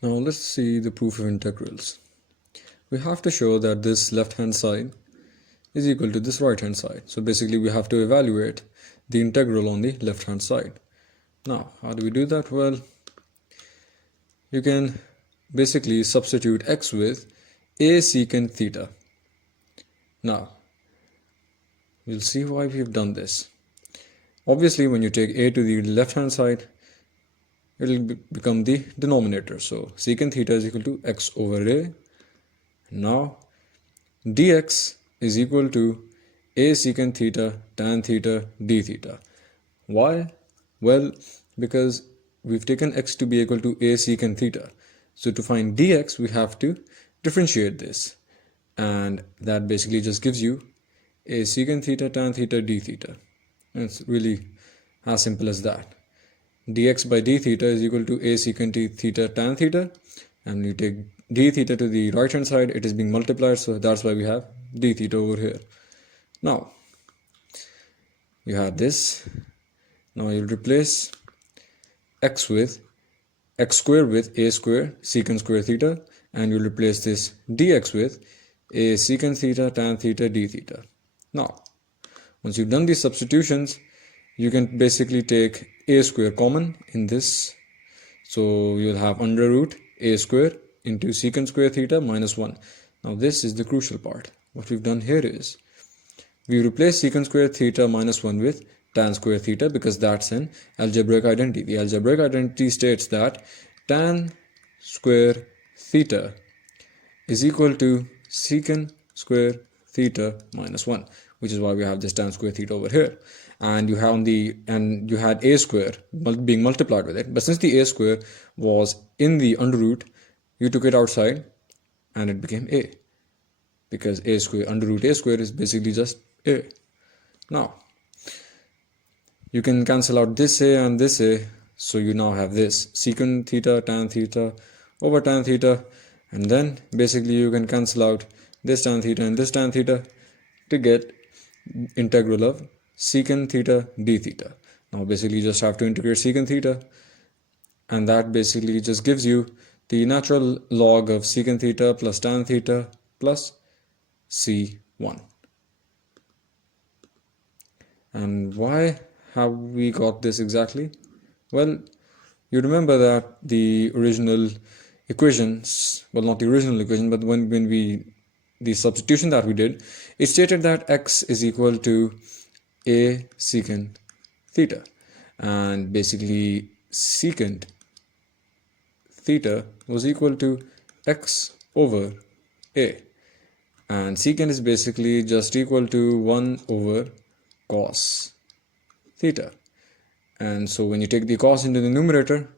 Now let's see the proof of integrals. We have to show that this left hand side is equal to this right hand side. So basically we have to evaluate the integral on the left hand side. Now how do we do that? Well, you can basically substitute x with a secant theta. Now we'll see why we've done this. Obviously when you take a to the left hand side, it will become the denominator. So secant theta is equal to x over a. Now dx is equal to a secant theta tan theta d theta. Why? Well, because we've taken x to be equal to a secant theta. So to find dx, we have to differentiate this. And that basically just gives you a secant theta tan theta d theta. And it's really as simple as that. Dx by d theta is equal to a secant theta tan theta. And you take d theta to the right hand side, it is being multiplied, so that's why we have d theta over here. Now you have this. Now you'll replace x with x square with a square secant square theta, and you'll replace this dx with a secant theta tan theta d theta. Now once you've done these substitutions, you can basically take a square common in this, so you'll have under root a square into secant square theta minus 1. Now this is the crucial part. What we've done here is we replace secant square theta minus 1 with tan square theta, because that's an algebraic identity. The algebraic identity states that tan square theta is equal to secant square theta minus 1, which is why we have this tan square theta over here. And you had a square being multiplied with it, but since the a square was in the under root, you took it outside and it became a, because a square under root a square is basically just a. Now you can cancel out this a and this a, so you now have this secant theta tan theta over tan theta, and then basically you can cancel out this tan theta and this tan theta to get integral of secant theta d theta. Now basically you just have to integrate secant theta, and that basically just gives you the natural log of secant theta plus tan theta plus c1. And why have we got this exactly? Well, you remember that the original equations, well, not the original equation, but the substitution that we did, it stated that x is equal to a secant theta, and basically secant theta was equal to x over a, and secant is basically just equal to 1 over cos theta. And so when you take the cos into the numerator,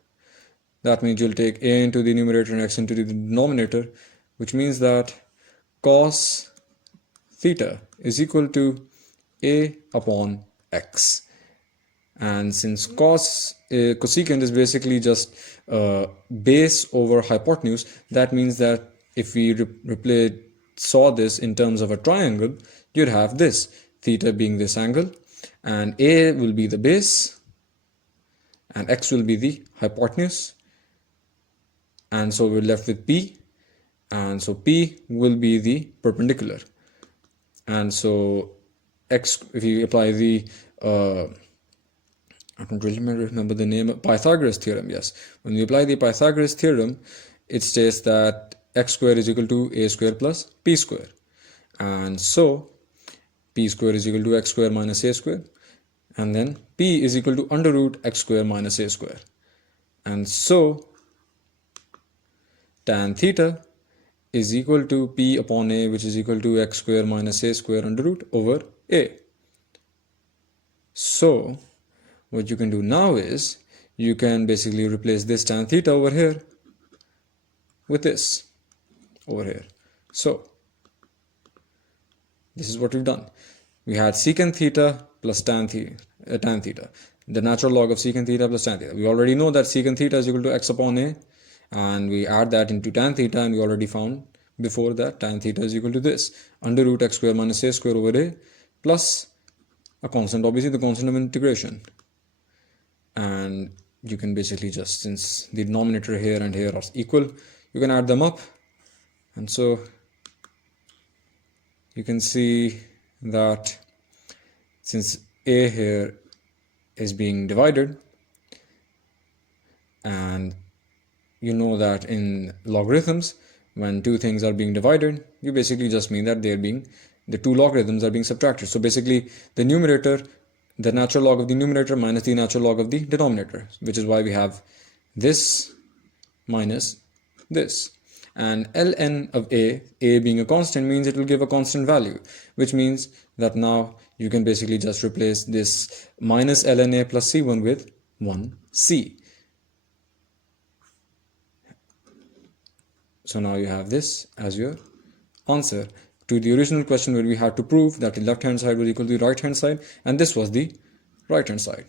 that means you'll take a into the numerator and x into the denominator, which means that cos theta is equal to a upon x. And since cosecant is basically just base over hypotenuse, that means that if we saw this in terms of a triangle, you'd have this, theta being this angle, and a will be the base and x will be the hypotenuse, and so we're left with p, and so p will be the perpendicular. And so x, if you apply the I don't really remember the name, Pythagoras theorem, yes. When you apply the Pythagoras theorem, it states that x square is equal to a square plus p square. And so p square is equal to x square minus a square. And then p is equal to under root x square minus a square. And so tan theta is equal to p upon a, which is equal to x square minus a square under root over a. So what you can do now is you can basically replace this tan theta over here with this over here. So this is what we've done. We had secant theta plus tan theta, the natural log of secant theta plus tan theta. We already know that secant theta is equal to x upon a, and we add that into tan theta, and we already found before that tan theta is equal to this, under root x square minus a square over a, plus a constant, obviously the constant of integration. And you can basically just, since the denominator here and here are equal, you can add them up. And so you can see that since a here is being divided, and you know that in logarithms, when two things are being divided, you basically just mean that the two logarithms are being subtracted. So basically the numerator, the natural log of the numerator minus the natural log of the denominator, which is why we have this minus this. And ln of a being a constant, means it will give a constant value, which means that now you can basically just replace this minus ln a plus c1 with 1c. So now you have this as your answer to the original question, where we had to prove that the left hand side was equal to the right hand side, and this was the right hand side.